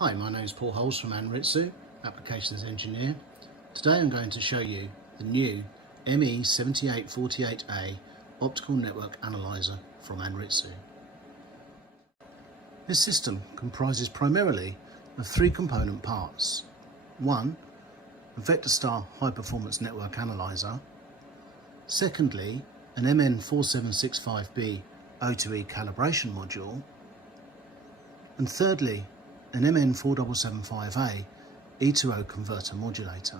Hi, my name is Paul Holes from Anritsu, Applications Engineer. Today I'm going to show you the new ME7848A Optical Network Analyzer from Anritsu. This system comprises primarily of three component parts. One, a Vector Star High Performance Network Analyzer. Secondly, an MN4765B O2E calibration module. And thirdly, an MN4775A E2O converter modulator.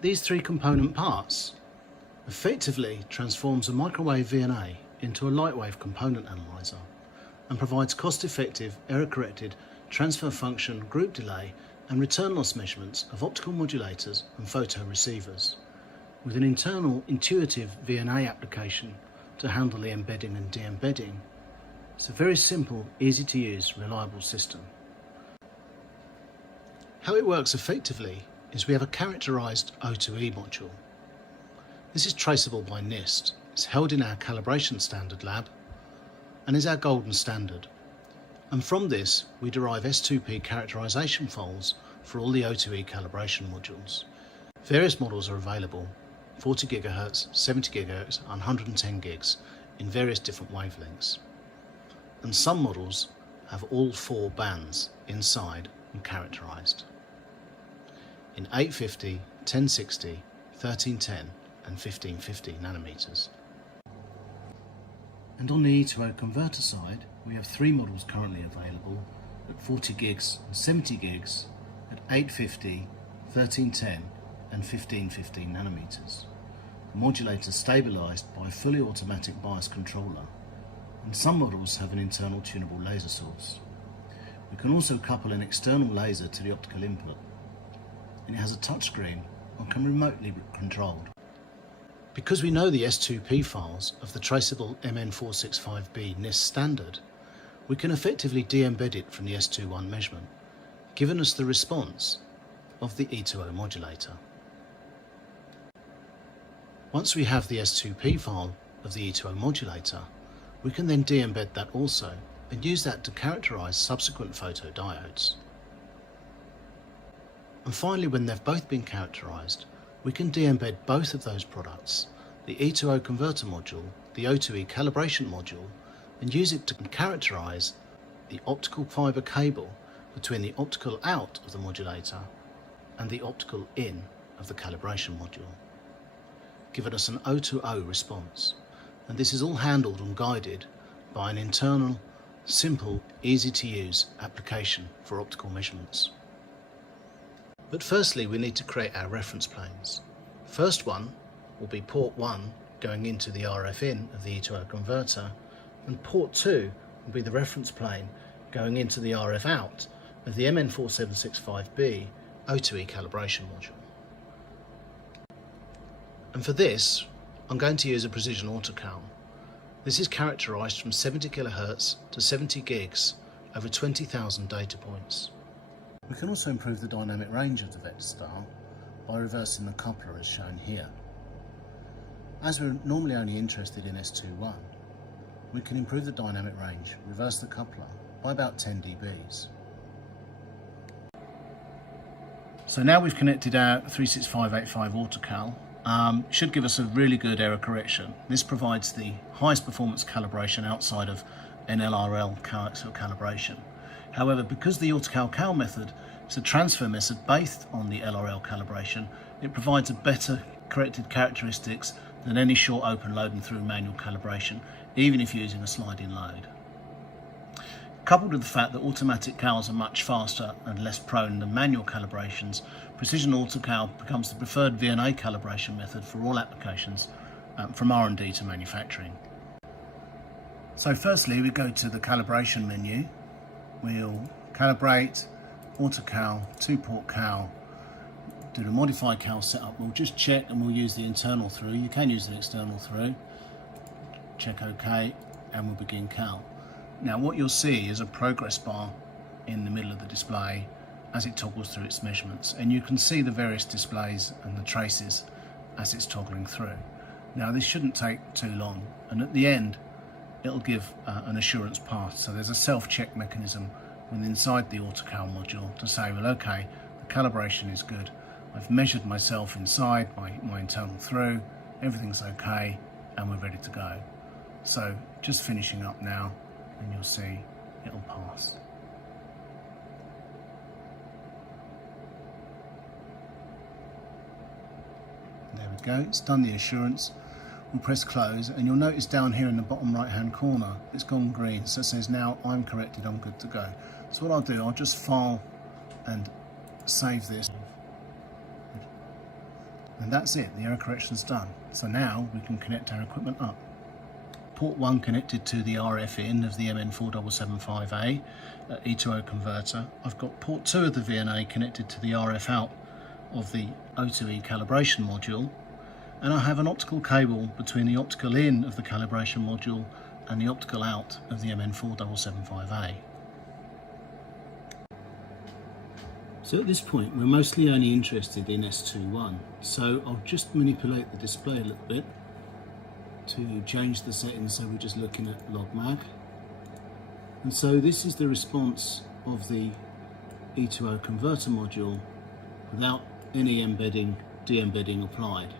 These three component parts effectively transforms a microwave VNA into a lightwave component analyzer and provides cost-effective, error-corrected transfer function, group delay and return loss measurements of optical modulators and photo receivers, with an internal intuitive VNA application to handle the embedding and de-embedding. It's a very simple, easy to use, reliable system. How it works effectively is we have a characterized O2E module. This is traceable by NIST. It's held in our calibration standard lab and is our golden standard. And from this we derive S2P characterization files for all the O2E calibration modules. Various models are available, 40 GHz, 70 GHz and 110 gigs in various different wavelengths. And some models have all four bands inside and characterized in 850, 1060, 1310 and 1550 nanometers. And on the E2O converter side, we have three models currently available at 40 gigs and 70 gigs at 850, 1310 and 1550 nanometers. The modulator is stabilized by a fully automatic bias controller, and some models have an internal tunable laser source. We can also couple an external laser to the optical input, and it has a touchscreen and can remotely be controlled. Because we know the S2P files of the traceable MN465B NIST standard, we can effectively de-embed it from the S21 measurement, giving us the response of the E2O modulator. Once we have the S2P file of the E2O modulator, we can then de-embed that also and use that to characterize subsequent photodiodes. And finally, when they've both been characterized, we can de-embed both of those products, the E2O converter module, the O2E calibration module, and use it to characterize the optical fiber cable between the optical out of the modulator and the optical in of the calibration module, giving us an O2O response. And this is all handled and guided by an internal, simple, easy to use application for optical measurements. But firstly, we need to create our reference planes. First one will be port 1 going into the RF in of the E2O converter, and port 2 will be the reference plane going into the RF out of the MN4765B O2E calibration module. And for this, I'm going to use a precision autocal. This is characterized from 70 kHz to 70 gigs over 20,000 data points. We can also improve the dynamic range of the Vector Star by reversing the coupler as shown here. As we're normally only interested in S21, we can improve the dynamic range, reverse the coupler by about 10 dBs. So now we've connected our 36585 autocal. Should give us a really good error correction. This provides the highest performance calibration outside of NLRL calibration. However, because the autocal method is a transfer method based on the LRL calibration, it provides a better corrected characteristics than any short open load and through manual calibration, even if using a sliding load. Coupled with the fact that automatic cals are much faster and less prone than manual calibrations, precision autocal becomes the preferred VNA calibration method for all applications, from R&D to manufacturing. So firstly, we go to the calibration menu. We'll calibrate, autocal, 2-port cal, do the modified cal setup. We'll just check and we'll use the internal through. You can use the external through. Check OK, and we'll begin cal. Now what you'll see is a progress bar in the middle of the display as it toggles through its measurements, and you can see the various displays and the traces as it's toggling through. Now this shouldn't take too long, and at the end it'll give an assurance pass, so there's a self-check mechanism with inside the AutoCal module to say, well, okay, the calibration is good. I've measured myself inside my internal through, everything's okay, and we're ready to go. So just finishing up now, and you'll see it'll pass. There we go, it's done the assurance. We'll press close, and you'll notice down here in the bottom right hand corner it's gone green, so it says now I'm corrected, I'm good to go. So what I'll do, I'll just file and save this, and that's it, the error correction's done. So now we can connect our equipment up. Port 1 connected to the RF in of the ME7848A E2O converter. I've got port 2 of the VNA connected to the RF out of the O2E calibration module, and I have an optical cable between the optical in of the calibration module and the optical out of the MN4775A. So at this point we're mostly only interested in S21, so I'll just manipulate the display a little bit to change the settings so we're just looking at log mag. And so this is the response of the E2O converter module without any embedding, de-embedding applied.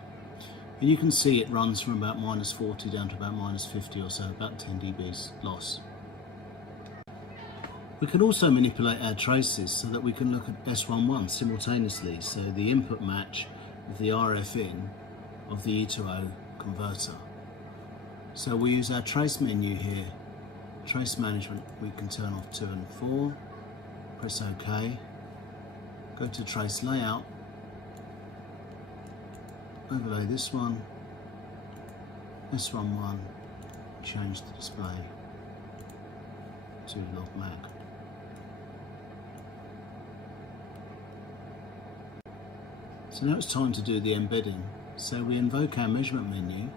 And you can see it runs from about -40 down to about -50 or so, about 10 dBs loss. We can also manipulate our traces so that we can look at S11 simultaneously, so the input match of the RF in of the E2O converter. So we use our trace menu here, trace management, we can turn off 2 and 4, press OK, go to trace layout, overlay this one, S11, change the display to log mag. So now it's time to do the embedding. So we invoke our measurement menu,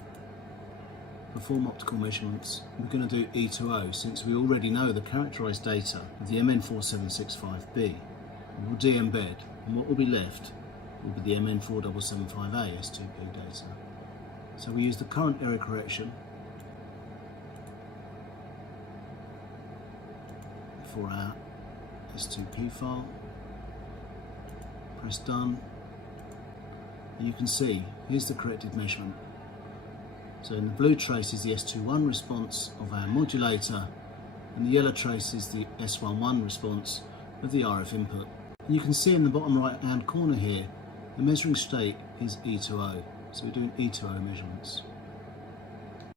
perform optical measurements. We're going to do E2O since we already know the characterized data of the MN4765B. We'll de-embed, and what will be left will be the MN4775A S2P data. So we use the current error correction for our S2P file, press done, and you can see here's the corrected measurement. So in the blue trace is the S21 response of our modulator, and the yellow trace is the S11 response of the RF input. And you can see in the bottom right hand corner here the measuring state is E2O, so we're doing E2O measurements.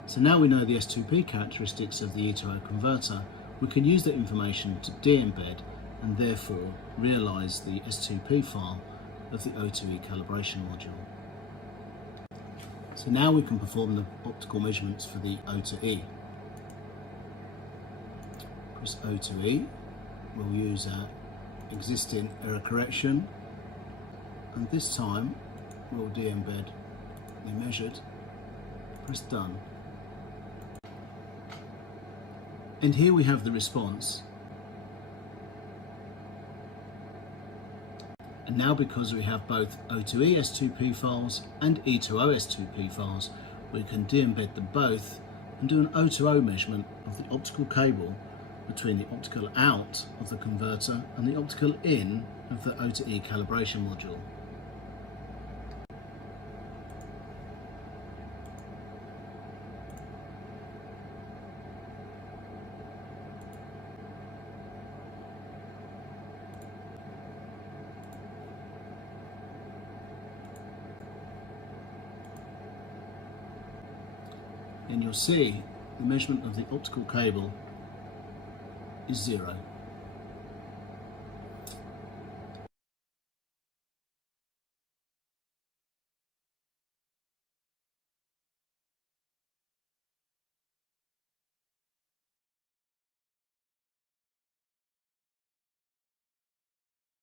So now we know the S2P characteristics of the E2O converter, we can use that information to de-embed and therefore realise the S2P file of the O2E calibration module. So now we can perform the optical measurements for the O2E. Press O2E, we'll use our existing error correction, and this time we'll de-embed the measured, press done. And here we have the response. And now because we have both O2E S2P files and E2O S2P files, we can de-embed them both and do an O2O measurement of the optical cable between the optical out of the converter and the optical in of the O2E calibration module. And you'll see the measurement of the optical cable is 0.